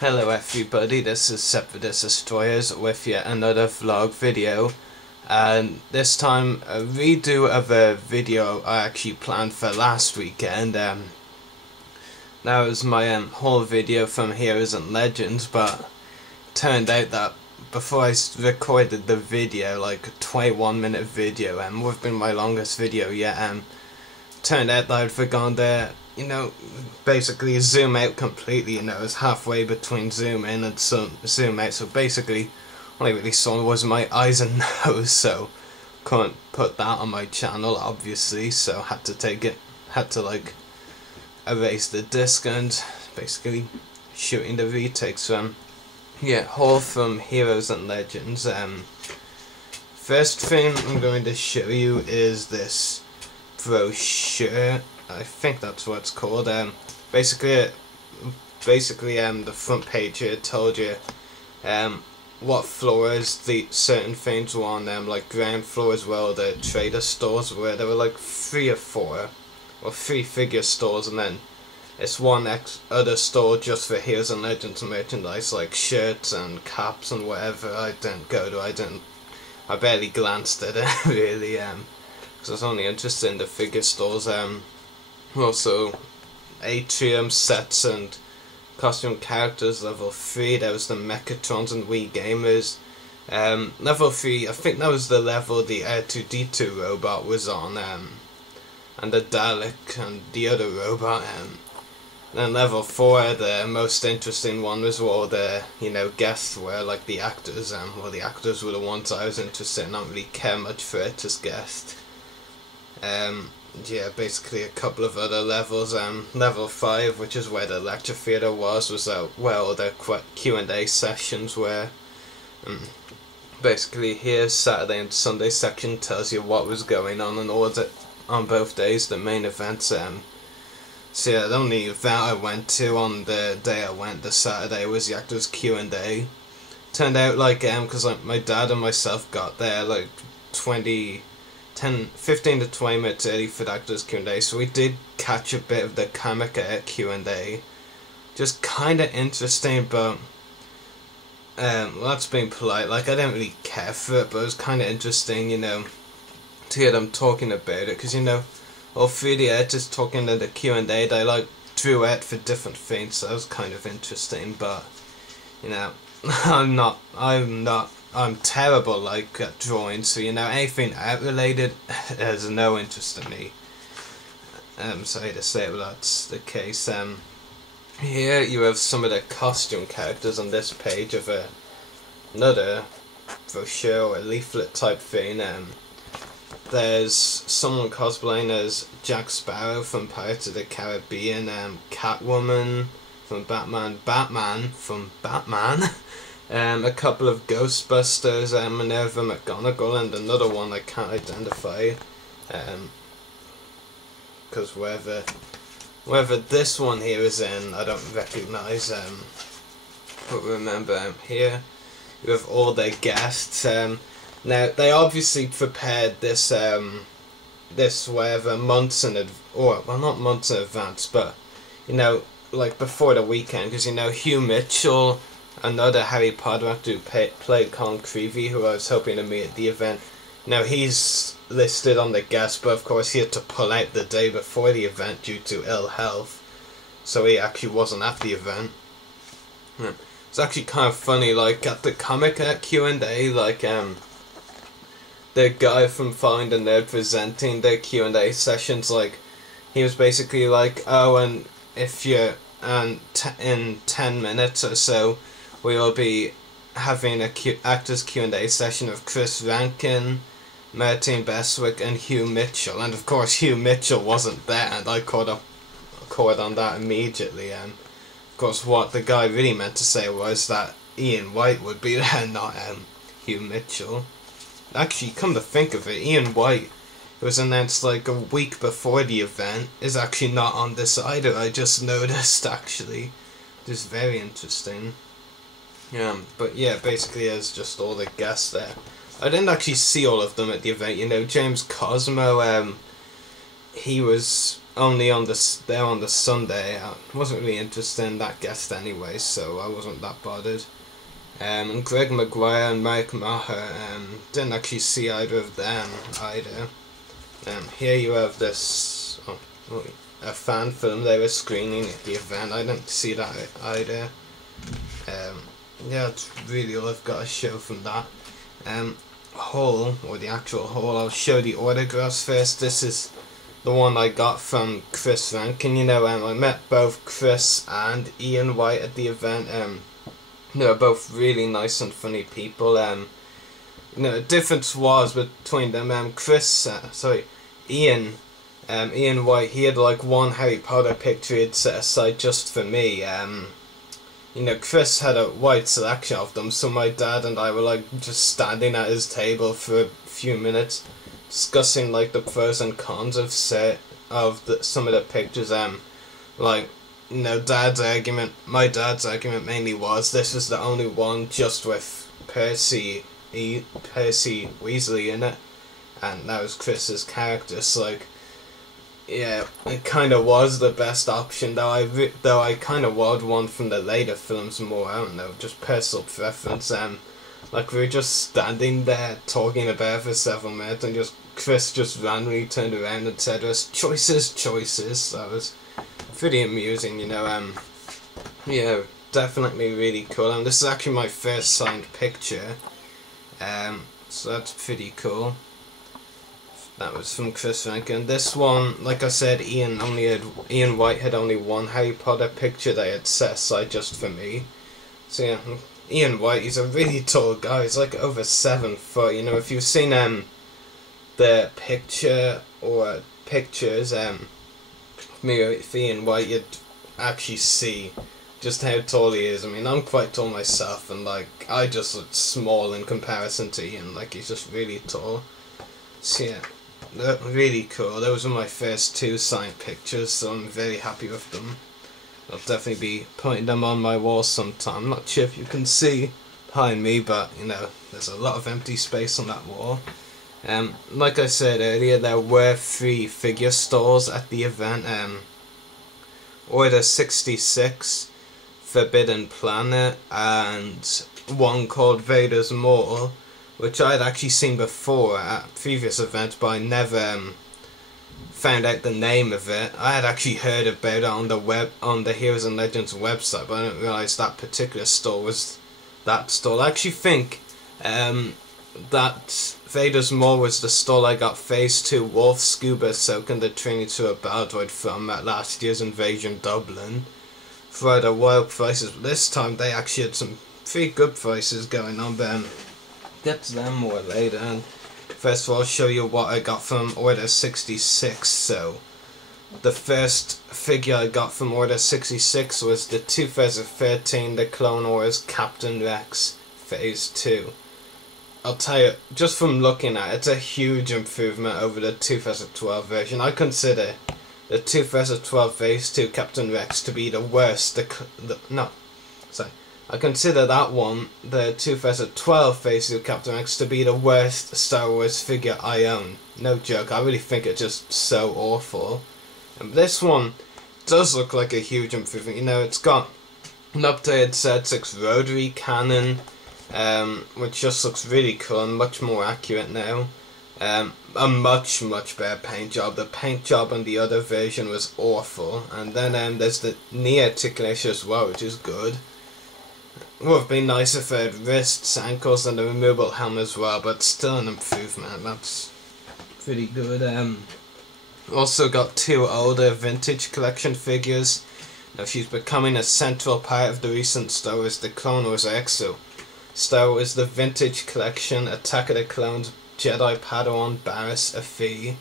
Hello everybody, this is Separatist Destroyers with yet another vlog video, and this time a redo of a video I actually planned for last weekend. That was my whole video from Heroes and Legends, but it turned out that before I recorded the video, like a 21-minute video, would have been my longest video yet, turned out that I'd forgone to, basically zoom out completely. It was halfway between zoom in and zoom out, so basically all I really saw was my eyes and nose, so couldn't put that on my channel obviously, so had to erase the disc and basically shooting the retakes from whole from Heroes and Legends. First thing I'm going to show you is this brochure. I think that's what it's called. Basically, the front page here told you what floors the certain things were on. Like ground floor as well, the trader stores, where there were like 3 or 4, or 3 figure stores, and then it's one other store just for Heroes and Legends merchandise, like shirts and caps and whatever. I didn't go to. I barely glanced at it really, because I was only interested in the figure stores. Also, Atrium sets and costume characters. Level 3, there was the Mechatrons and Wii Gamers. Level 3, I think that was the level the R2-D2 robot was on, and the Dalek and the other robot. Then level 4, the most interesting one, was where all the guests were, like the actors. Well, the actors were the ones I was interested in. I don't really care much for it as guests. Basically a couple of other levels. Level 5, which is where the lecture theatre was where all the Q&A sessions were. Basically here, Saturday and Sunday section tells you what was going on and all on both days, the main events. So yeah, the only event I went to on the day I went, the Saturday, was the actors Q&A. Turned out because my dad and myself got there 15 to 20 minutes early for the actors Q&A, so we did catch a bit of the comic Q&A. Just kind of interesting, but well, that's being polite. I didn't really care for it, but it was kind of interesting, to hear them talking about it, because all 3 of the artists talking in the Q&A, they drew out for different things, so that was kind of interesting. But I'm terrible at drawing, so anything art related has no interest in me. Sorry to say it, but that's the case. Here you have some of the costume characters on this page of another brochure or leaflet type thing. There's someone cosplaying as Jack Sparrow from Pirates of the Caribbean, Catwoman from Batman from Batman. A couple of Ghostbusters, Minerva McGonagall, and another one I can't identify, because wherever this one here is in, I don't recognise. But remember, here you have all their guests. Now they obviously prepared this months in not months in advance, but before the weekend, because Hugh Mitchell, another Harry Potter actor who played Colin Creevy, who I was hoping to meet at the event. Now he's listed on the guest, but of course he had to pull out the day before the event due to ill health, so he actually wasn't at the event. It's actually kind of funny, at the comic Q&A, the guy from Following the Nerd presenting the Q&A sessions, he was basically oh, and if you're in 10 minutes or so, we will be having a actors Q&A session of Chris Rankin, Martin Beswick, and Hugh Mitchell. And of course Hugh Mitchell wasn't there, and I caught on that immediately. Of course what the guy really meant to say was that Ian White would be there, not Hugh Mitchell. Actually, come to think of it, Ian White, it was announced a week before the event, is actually not on this either. I just noticed, actually. Just very interesting. But basically there's just all the guests there. I didn't actually see all of them at the event. James Cosmo, he was only on there on the Sunday. I wasn't really interested in that guest anyway, so I wasn't that bothered. And Greg Maguire and Mike Maher, didn't actually see either of them either. Here you have this, a fan film they were screening at the event. I didn't see that either. Yeah, that's really all I've got to show from that. Haul, or the actual haul, I'll show the autographs first. This is the one I got from Chris Rankin. You know, I met both Chris and Ian White at the event. They're both really nice and funny people. The difference was between them. Ian White, he had like one Harry Potter picture he'd set aside just for me. Chris had a wide selection of them, so my dad and I were like just standing at his table for a few minutes, discussing like the pros and cons of some of the pictures. My dad's argument mainly was this was the only one just with Percy Weasley in it, and that was Chris's character. So like, yeah, it kind of was the best option, though I kind of would one from the later films more. I don't know, just personal preference. Like we were just standing there talking about it for several minutes, and Chris just randomly turned around and said to us, choices. That was pretty amusing, Yeah, definitely really cool. And this is actually my first signed picture. So that's pretty cool. That was from Chris Rankin. This one, like I said, Ian White had only one Harry Potter picture they had set aside just for me. So yeah, Ian White, he's a really tall guy. He's like over 7 foot. If you've seen the picture or pictures me with Ian White, you'd actually see just how tall he is. I mean, I'm quite tall myself, and like I just look small in comparison to Ian. Like he's just really tall. So yeah. They're really cool. Those were my first 2 signed pictures, so I'm very happy with them. I'll definitely be putting them on my wall sometime. I'm not sure if you can see behind me, but there's a lot of empty space on that wall. Like I said earlier, there were 3 figure stores at the event. Order 66, Forbidden Planet, and one called Vader's Mall, which I had actually seen before at previous events, but I never found out the name of it. I had actually heard about it on the Heroes and Legends website, but I didn't realise that particular store was that store. I actually think that Vader's Mall was the store I got Phase 2 Wolf Scuba Soaking the Training to a Baldroid from at last year's Invasion Dublin for either wild prices. But this time they actually had some pretty good prices going on, but get to them more later. And first of all, I'll show you what I got from Order 66. So the first figure I got from Order 66 was the 2013 The Clone Wars Captain Rex Phase 2. I'll tell you, just from looking at it, it's a huge improvement over the 2012 version. I consider the 2012 Phase 2 Captain Rex to be the worst. I consider that one, the 2012 Phase 2 Captain Rex, to be the worst Star Wars figure I own. No joke, I really think it's just so awful. And this one does look like a huge improvement. It's got an updated Z6 rotary cannon, which just looks really cool and much more accurate now. A much better paint job. The paint job on the other version was awful. And then there's the knee articulation as well, which is good. Would have been nice if it had wrists, ankles, and a removable helmet as well, but still an improvement. That's pretty good. Also got 2 older vintage collection figures. Now she's becoming a central part of the recent Star Wars The Clone Wars EXO. Star Wars The Vintage Collection, Attack of the Clones, Jedi Padawan, Barriss Afi.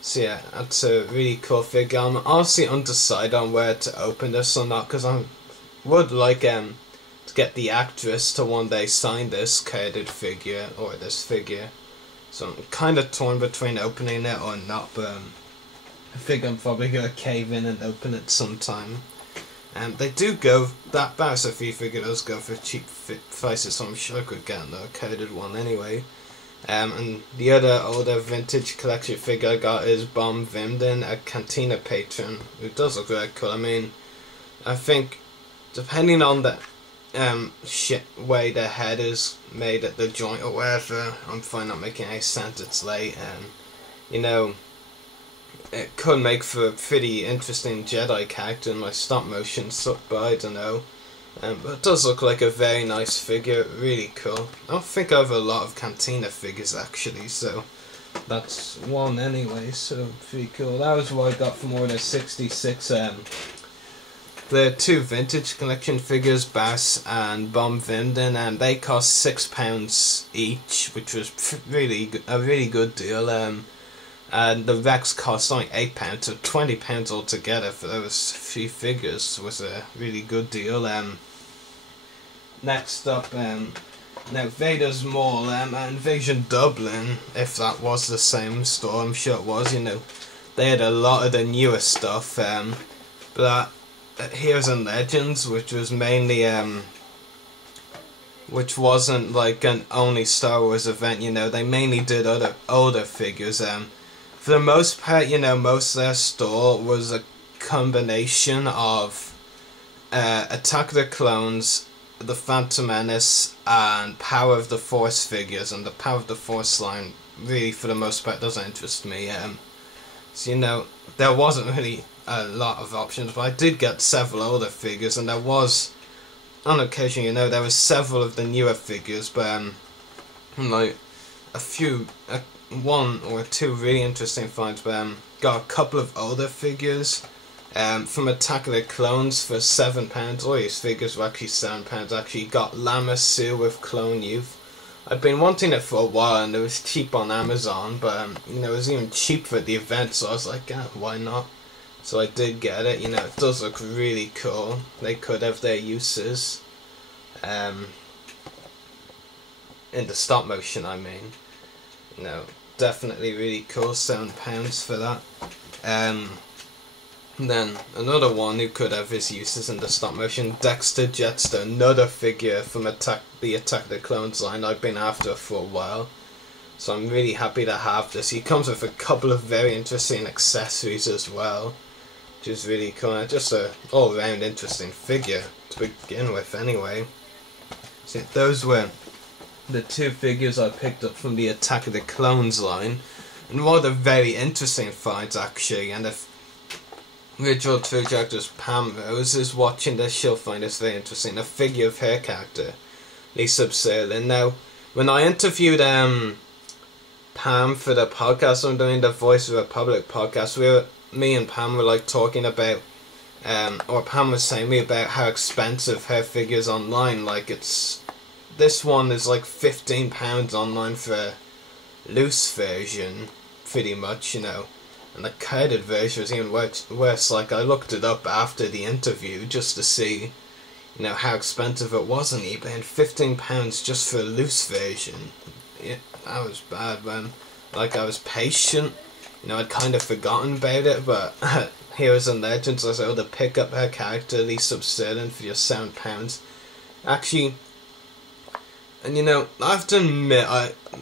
So yeah, that's a really cool figure. I'm honestly undecided on where to open this or not, because I would like to get the actress to one day sign this carded figure, or this figure. So I'm kind of torn between opening it or not, but I think I'm probably going to cave in and open it sometime. And they do go, that Barriss Afi figure does go for cheap prices, so I'm sure I could get a carded one anyway. And the other older vintage collection figure I got is Bomb Vimden, a Cantina patron, who does look very cool. I mean, I think depending on the way the head is made at the joint or whatever, I'm fine not making any sense. It's late, you know, it could make for a pretty interesting Jedi character in my stop motion stuff, but I don't know. But it does look like a very nice figure, really cool. I don't think I have a lot of Cantina figures actually, so that's one anyway, so pretty cool. That was what I got from Order 66. The two vintage collection figures, Bass and Bomb Vimden, and they cost £6 each, which was a really good deal. And the Rex cost only £8, so £20 altogether for those three figures was a really good deal. Next up, now Vader's Mall, Invasion Dublin, if that was the same store, I'm sure it was, you know, they had a lot of the newer stuff, but Heroes and Legends, which was mainly, which wasn't like an only Star Wars event, you know, they mainly did other older figures. For the most part, you know, most of their store was a combination of Attack of the Clones, the Phantom Menace, and Power of the Force figures, and the Power of the Force line really for the most part doesn't interest me. So you know, there wasn't really a lot of options, but I did get several older figures, and there was, on occasion, you know, there was several of the newer figures, but like a few, one or two really interesting finds, but got a couple of older figures from Attack of the Clones for £7. All these figures were actually £7. Actually got Lama Sue with Clone Youth. I'd been wanting it for a while, and it was cheap on Amazon, but you know, it was even cheaper at the event, so I was like, why not? So I did get it. You know, it does look really cool. They could have their uses in the stop motion, I mean. You know, definitely really cool. £7 for that. Then another one who could have his uses in the stop motion, Dexter Jetster, another figure from the Attack of the Clones line I've been after for a while. So I'm really happy to have this. He comes with a couple of very interesting accessories as well, which is really cool. Just a all-round interesting figure to begin with anyway. So those were the two figures I picked up from the Attack of the Clones line. And one of the very interesting finds actually, and if Ritual True Characters Pam Rose is watching this, she'll find this very interesting. A figure of her character, Sub Sailin. Now, when I interviewed Pam for the podcast I'm doing, the Voice of the Republic podcast, me and Pam were like talking about, or Pam was saying me about how expensive her figures online. Like this one is like £15 online for a loose version, pretty much, you know. And the carded version was even worse. Like, I looked it up after the interview just to see, you know, how expensive it was on eBay, and £15 just for a loose version. Yeah, that was bad, man. Like, I was patient, you know, I'd kind of forgotten about it, but Heroes and Legends, I was able to pick up her character, Sub Sailin, for just £7. Actually, and you know, I have to admit,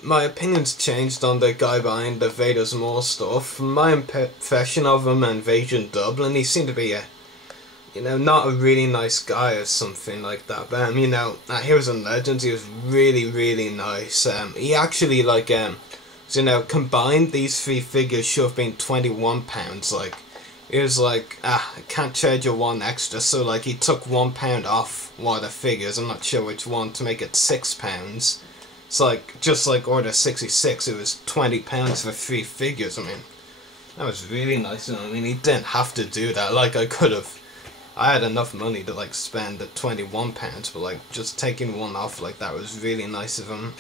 my opinion's changed on the guy behind the Vader's Mall store. From my impression of him and Invasion Dublin, he seemed to be a, you know, not a really nice guy or something like that. But you know, at Heroes and Legends, he was really, really nice. He actually, like, you know, combined these three figures should have been £21. Like, he was like, I can't charge you one extra, so like he took £1 off one of the figures, I'm not sure which one, to make it £6. It's like, just like Order 66, it was £20 for three figures. I mean, that was really nice. I mean, he didn't have to do that. Like, I had enough money to like spend at £21, but like just taking one off like that was really nice of him.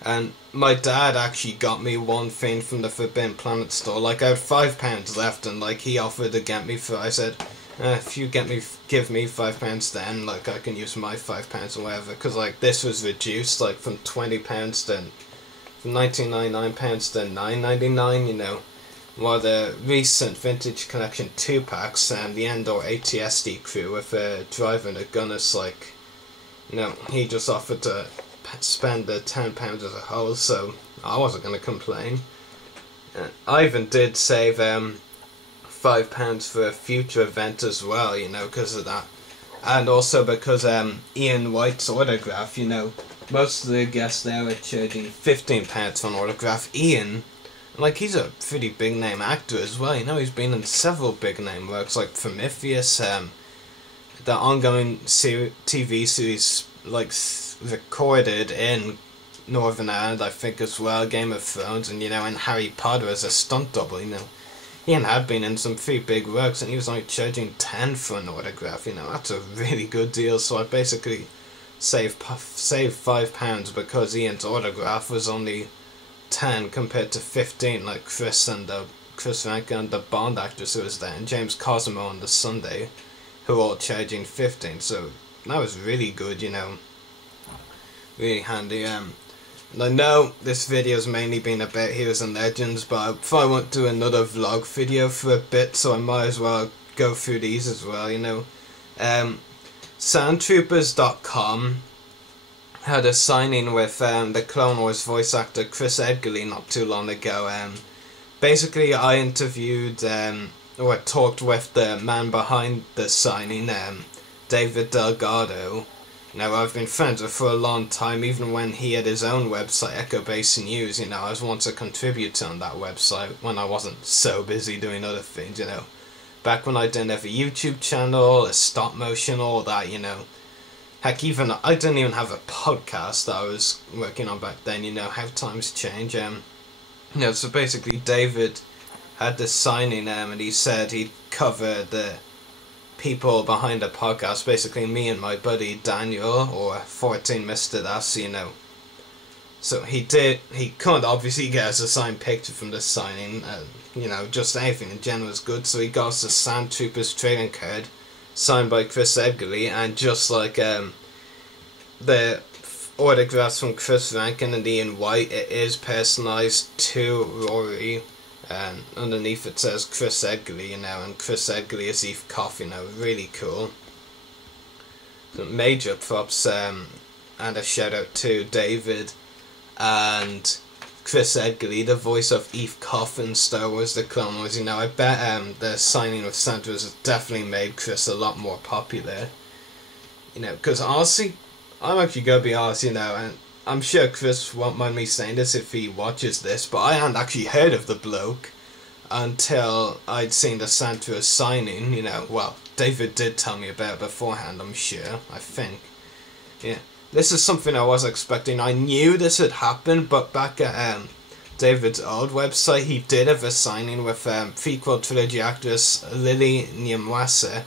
And my dad actually got me one thing from the Forbidden Planet store. Like, I had £5 left, and like he offered to get me for. I said, if you give me £5, then like I can use my £5 or whatever. Because like this was reduced like from £20 to from £19.99 to £9.99. You know, while the recent vintage collection 2-packs and the Endor ATSD crew with a driver and a gunner, like, you know, he just offered to spend the £10 as a whole, so I wasn't going to complain. I even did save £5 for a future event as well, you know, because of that. And also because Ian White's autograph, you know, most of the guests there are charging £15 for an autograph. Ian, like, he's a pretty big name actor as well, you know, he's been in several big name works like Prometheus, the ongoing TV series, like, recorded in Northern Ireland, I think, as well, Game of Thrones, and, you know, and Harry Potter as a stunt double, you know. Ian had been in some pretty big works, and he was only charging 10 for an autograph, you know, that's a really good deal, so I basically saved £5 because Ian's autograph was only 10 compared to 15, like Chris Rankin and the Bond actress who was there, and James Cosmo on the Sunday, who were all charging 15, so that was really good, you know, really handy. And I know this video's mainly been about Heroes and Legends, but I thought I won't do another vlog video for a bit, so I might as well go through these as well, you know. Soundtroopers.com had a signing with the Clone Wars voice actor Chris Edgar Lee not too long ago. Basically, I interviewed or talked with the man behind the signing, David Delgado. Now, I've been friends with for a long time, even when he had his own website, Echo Base News, you know, I was once a contributor on that website when I wasn't so busy doing other things, you know. Back when I didn't have a YouTube channel, a stop motion, all that, you know. Heck, even, I didn't even have a podcast that I was working on back then, you know, how times change. You know, so basically David had this signing, and he said he'd cover the people behind the podcast, basically me and my buddy Daniel, or 14 Mr. Das, you know. So he couldn't obviously get us a signed picture from this signing, you know, just anything in general was good, so he got us a Sand Troopers trading card, signed by Chris Edgar Lee, and just like the autographs from Chris Rankin and Ian White, it is personalised to Rory, and underneath it says Chris Edgar Lee, you know, and Chris Edgar Lee is Eve Cough, you know, really cool. So major props, and a shout out to David and Chris Edgar Lee, the voice of Eve Cough in Star Wars The Clone Wars, you know. I bet the signing of Santa has definitely made Chris a lot more popular, you know, because honestly, I'm actually gonna be honest, you know, and I'm sure Chris won't mind me saying this if he watches this, but I hadn't actually heard of the bloke until I'd seen the Santa signing, you know. Well, David did tell me about it beforehand, I'm sure, I think. Yeah, this is something I was expecting. I knew this had happened, but back at David's old website, he did have a signing with prequel trilogy actress Lily Nyamwasa,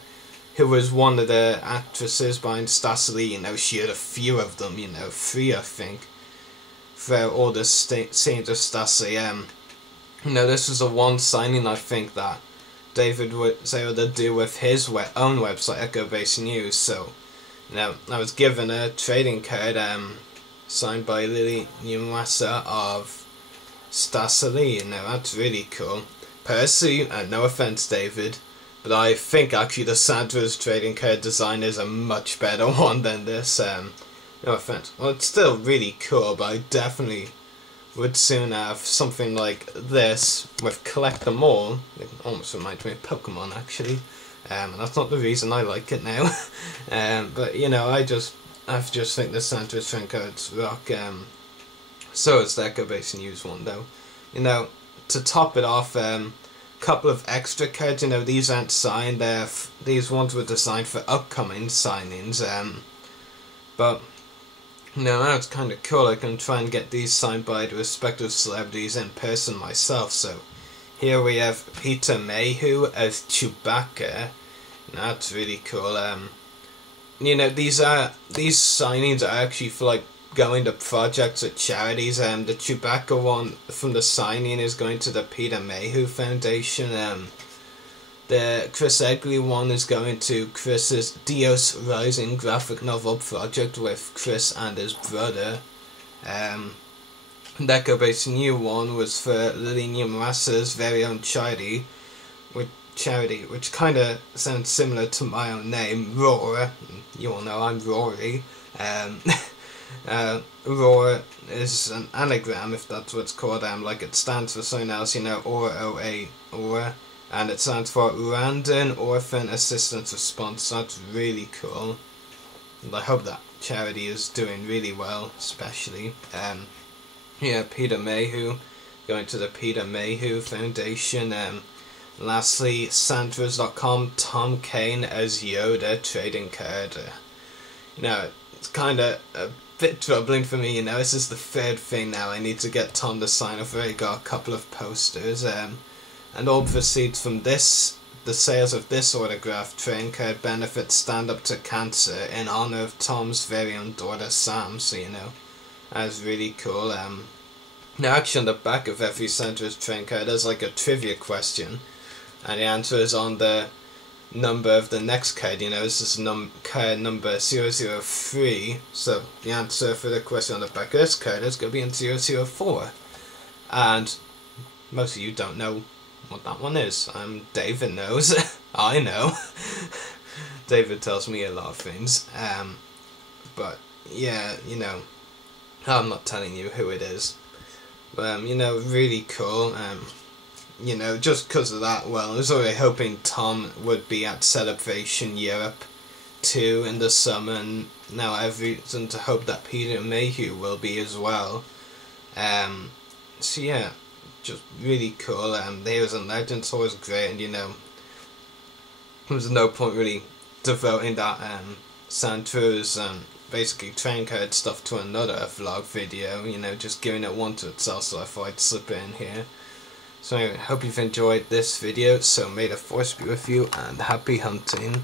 who was one of the actresses behind Stas Lee, you know. She had a few of them, you know, 3 I think, for all the scenes of Stas Lee. You know, this was the one signing I think that David was able to do with his own website, Echo Base News, so, you know, I was given a trading card signed by Lily Nyamwasa of Stas Lee, you know, that's really cool. Personally, no offense David, but I think actually the Santa's trading card design is a much better one than this, no offense. Well, it's still really cool, but I definitely would soon have something like this with Collect Them All. It almost reminds me of Pokemon, actually. And that's not the reason I like it now. But, you know, I just think the Santa's trading cards rock. So it's the Echo Base News one, though. You know, to top it off, couple of extra cards, you know, these aren't signed, these ones were designed for upcoming signings, but, you know, now it's kind of cool. I can try and get these signed by the respective celebrities in person myself. So here we have Peter Mayhew as Chewbacca. That's really cool. You know, these signings are actually for like going to projects at charities. The Chewbacca one from the signing is going to the Peter Mayhew Foundation. The Chris Edgar Lee one is going to Chris's Dios Rising graphic novel project with Chris and his brother. The Echo Base New one was for Lily Nyamwasa's very own charity, which kind of sounds similar to my own name, Roar. You all know I'm Rory. Roar is an anagram, if that's what it's called, like it stands for something else, you know, ORA, OR, and it stands for Random Orphan Assistance Response. That's really cool. And I hope that charity is doing really well, especially. Yeah, Peter Mayhew, going to the Peter Mayhew Foundation. Lastly, Santras.com, Tom Kane as Yoda trading card. You know, it's kind of a bit troubling for me, you know. This is the third thing now. I need to get Tom to sign off. I've already got a couple of posters. And all proceeds from this, the sales of this autographed trading card, benefit Stand Up to Cancer in honor of Tom's very own daughter Sam. So, you know, that's really cool. Now, actually, on the back of every Sandra's trading card, there's like a trivia question. And the answer is on the number of the next card, you know. This is card number 003, so the answer for the question on the back of this card is going to be in 004. And most of you don't know what that one is. David knows. I know. David tells me a lot of things. But yeah, you know, I'm not telling you who it is. But you know, really cool. You know, just because of that, well, I was already hoping Tom would be at Celebration Europe 2 in the summer, and now I have reason to hope that Peter Mayhew will be as well. So yeah, just really cool. The Heroes and Legends always great, and you know, there's no point really devoting that Santa's basically train card stuff to another vlog video, you know, just giving it one to itself, so I thought I'd slip it in here. So I hope you've enjoyed this video, so may the force be with you, and happy hunting.